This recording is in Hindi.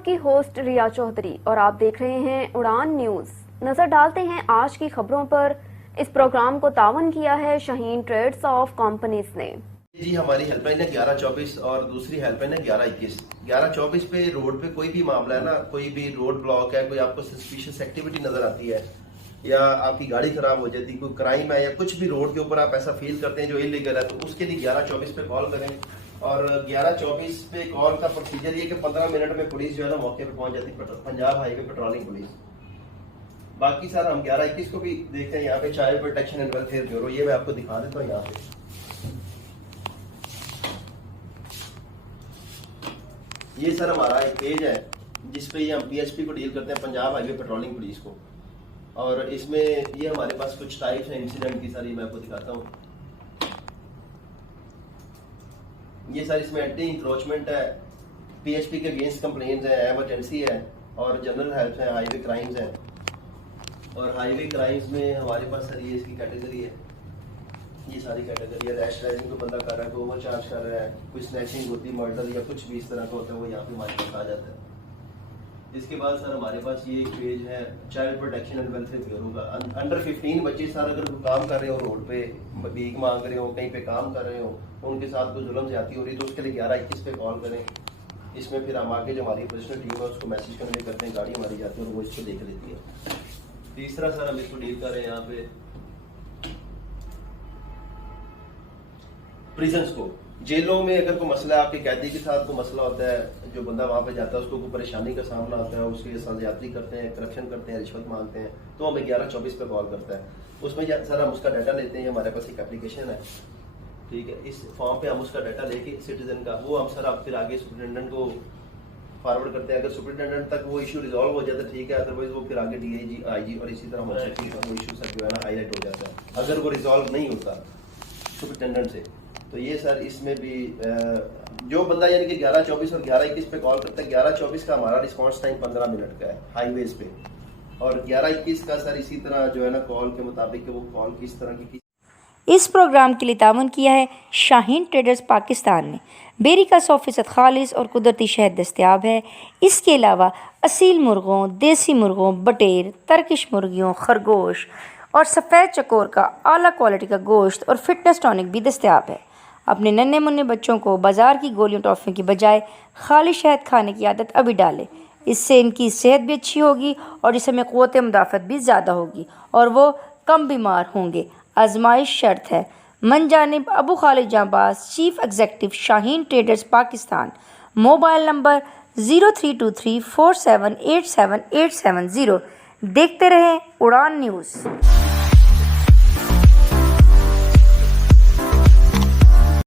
आपकी होस्ट रिया चौधरी और आप देख रहे हैं उड़ान न्यूज। नजर डालते हैं आज की खबरों पर। इस प्रोग्राम को तावन किया है शाहीन ट्रेड्स ऑफ कंपनीज ने। जी, हमारी हेल्पलाइन है 1124 और दूसरी हेल्पलाइन है 1121। 1124 पे रोड पे कोई भी मामला है ना, कोई भी रोड ब्लॉक है, कोई आपको सस्पिशियस एक्टिविटी नजर आती है या आपकी गाड़ी खराब हो जाती है, कोई क्राइम है या कुछ भी रोड के ऊपर आप ऐसा फील करते हैं जो इलीगल है, तो उसके लिए 1124 पे कॉल करें। और 1124 पे कॉल का प्रोसीजर ये कि 15 मिनट में पुलिस जो है ना मौके पे पहुंच जाती है, पंजाब हाईवे पेट्रोलिंग पुलिस। बाकी सर हम 1121 को भी देखते हैं, यहाँ पे child protection and welfare bureau, ये मैं आपको दिखा देता हूँ। यहाँ पे ये सर हमारा एक पेज है जिसपे ये हम पीएचपी को डील करते हैं, पंजाब हाईवे पेट्रोलिंग पुलिस को। और इसमें ये हमारे पास कुछ टाइप्स हैं इंसिडेंट की, सारी मैं आपको दिखाता हूँ। ये सर इसमें एंटी इंक्रोचमेंट है, पीएचपी के अगेंस्ट कंप्लेंट्स है, इमरजेंसी है और जनरल हेल्प है, हाईवे क्राइम्स है। और हाईवे क्राइम्स में हमारे पास सर ये इसकी कैटेगरी है, ये सारी कैटेगरी है। रैश ड्राइविंग को बंदा कर रहा है, कोई ओवरचार्ज कर रहा है, कोई स्नैचिंग होती है, मर्डर या कुछ भी इस तरह का होता है, वो यहाँ पे हमारे पास आ जाता है। इसके बाद सर हमारे पास ये एक पेज है child protection and welfare bureau का। अंडर 15 बच्चे सर अगर काम कर रहे हो, रोड पे भीख मांग रहे हो, कहीं पे काम कर रहे हो, उनके साथ कोई जुल्म ज्यादती हो रही है, तो उसके लिए 1121 पे कॉल करें। इसमें फिर हम आगे जो हमारी प्रोफेशनल टीम है उसको मैसेज करने करते हैं, गाड़ी हमारी जाती है और वो इसको देख लेती है। तीसरा सर हम इसको डील कर रहे हैं यहाँ पे प्रिजन्स को। जेलों में अगर कोई मसला है, आपके कैदी के साथ कोई मसला होता है, जो बंदा वहां पे जाता है उसको कोई परेशानी का सामना होता है, उसके साथ ज्यादती करते हैं, करप्शन करते हैं, रिश्वत मांगते हैं, तो हमें 1124 पे कॉल करता है। उसमें सर हम उसका डाटा लेते हैं, हमारे पास एक एप्लीकेशन है, ठीक है। इस फॉर्म पे हम उसका डाटा लेके सिटीजन का, वो हम सर आप फिर आगे सुपरिटेंडेंट को फॉरवर्ड करते हैं। अगर सुपरिटेंडेंट तक वो इशू रिजॉल्व हो जाता है, ठीक है, अदरवाइज वो फिर आगे डीआईजी, आईजी और इसी तरह वो इशू सर जो है ना हाईलाइट हो जाता है अगर वो रिजॉल्व नहीं होता सुपरिटेंडेंट से। तो ये सर इसमें भी जो बंदा यानी कि 1124 और 1121 पे कॉल करता है, 1124 का हमारा रिस्पांस टाइम 15 मिनट का है हाईवेज पे, और 1121 का सर इसी तरह जो है ना कॉल के मुताबिक वो कॉल किस तरह की। इस प्रोग्राम के लिए तावन किया है शाहीन ट्रेडर्स पाकिस्तान ने। बेरी का 100% खालिस और कुदरती शहद दस्तयाब है। इसके अलावा असील मुर्गों, देसी मुर्गों, बटेर, तर्किश मुर्गियों, खरगोश और सफ़ेद चकोर का आला क्वालिटी का गोश्त और फिटनेस टॉनिक भी दस्तयाब है। अपने नन्हे मुन्ने बच्चों को बाज़ार की गोलियों टॉफ़ियों की बजाय खाली शहद खाने की आदत अभी डालें। इससे इनकी सेहत भी अच्छी होगी और इसमें क़ुव्वत मुदाफ़त भी ज़्यादा होगी और वो कम बीमार होंगे। आजमाइश शर्त है। मनजानिब अबू खालिद जांबाज, chief executive Shaheen traders Pakistan. Mobile number 032347878870। देखते रहें उड़ान न्यूज़।